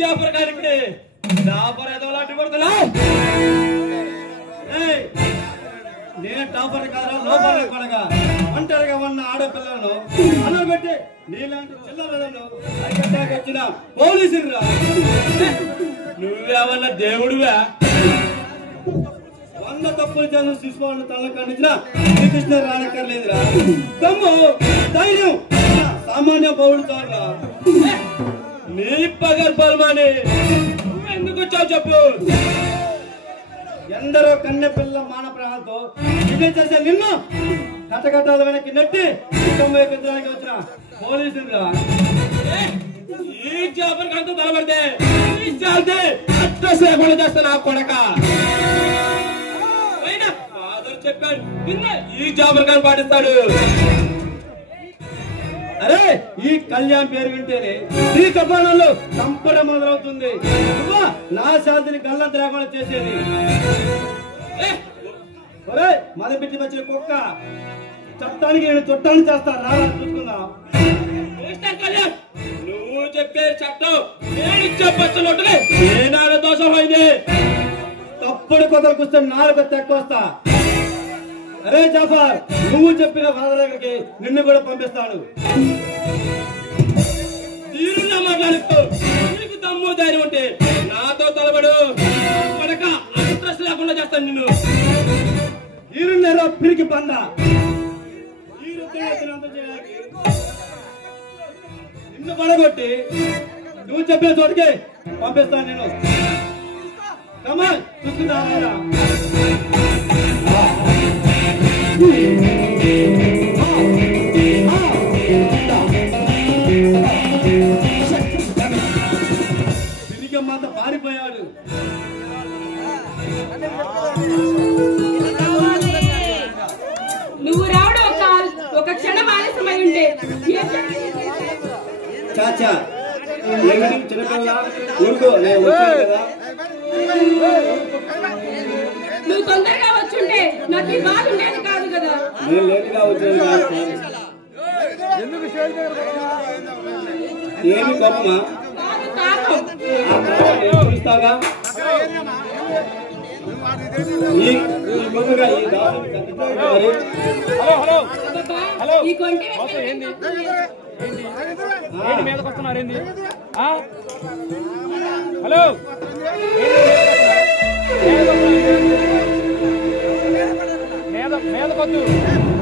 చేపర గారికి టాపర్ ఏదో లాంటి పడుతున్నా నేను టాపర్ కాదా లోపల కొనగా ఒంటరిగా ఉన్న ఆడపిల్లలను అనబెట్టి నీలాంటి చిల్లరలను వచ్చిన పోలీసులు రా. నువ్వేమన్నా దేవుడువా? 100 తప్పులు చేసిన శిశువాళ్ళ తల ఖండించిన శ్రీకృష్ణ రానక్కర్లేదురా. దమ్ము ధైర్యం సామాన్య పౌరుడు చాలురా. నీ పగర్భమాని ఎందుకు వచ్చావు చెప్పు. ఎందరో కన్నె పిల్ల మాన ప్రాణంతో ఇదే చేసే నిన్ను కట్టకట్టాల వెనక్కి నెట్టి కుటుంబం ఎక్కించడానికి వచ్చిన పోలీసులు ఈ చేపల కంటూ తలబడితే ఈ చాలితే అడ్రస్ లేకుండా చేస్తా నా కొడక. ఫాదర్ చెప్పాడు నిన్న ఈ చేపల కానీ పాటిస్తాడు. అరే ఈ కళ్యాణ్ పేరు వింటేనే నీ కపాణంలో చంపడం మొదలవుతుంది. నా శాంతిని గల్లంత లేకుండా చేసేది. మదం పెట్టి వచ్చిన కుక్క చట్టానికి నేను చుట్టాన్ని చేస్తాను రా చూసుకుందా. నువ్వు చెప్పే చట్టం నేను చెప్పొచ్చినట్టుగా ఏనాడు దోషం అయింది. తప్పుడు కొత్తలు కూర్చొ నాలుగు తెక్కొస్తా. అరే జాఫర్ నువ్వు చెప్పిన ఫాదర్ దగ్గరికి నిన్ను కూడా పంపిస్తాను. తీరుగా మాట్లాడుతూ నీకు దమ్ము ధైర్యం ఉంటే నాతో తలబడు కొడక అడ్రస్ లేకుండా చేస్తాను నిన్ను. తీరున్నర పిరికి పంద నిన్ను పడగొట్టి నువ్వు చెప్పిన చోటికి పంపిస్తాను నేను. కమాన్ చూసుకుంటా. తిరిగమ్మంత పారిపోయాడు. నువ్వు రావడం ఒక క్షణం ఆలస్యమై ఉంటే చాచా ఏమిటి చిన్నపిల్ల ఊరుకో నేను వచ్చాను కదా. నువ్వు తొందరగా వచ్చుంటే నాకు ఈ బాధ ఉండేది కాదు కదా. నేను లేటుగా వచ్చాను. ఏమి గొప్పమా చూస్తాగా ఈ కొంటి మీదకి వస్తున్నారేంది? హలో మీదకొద్దు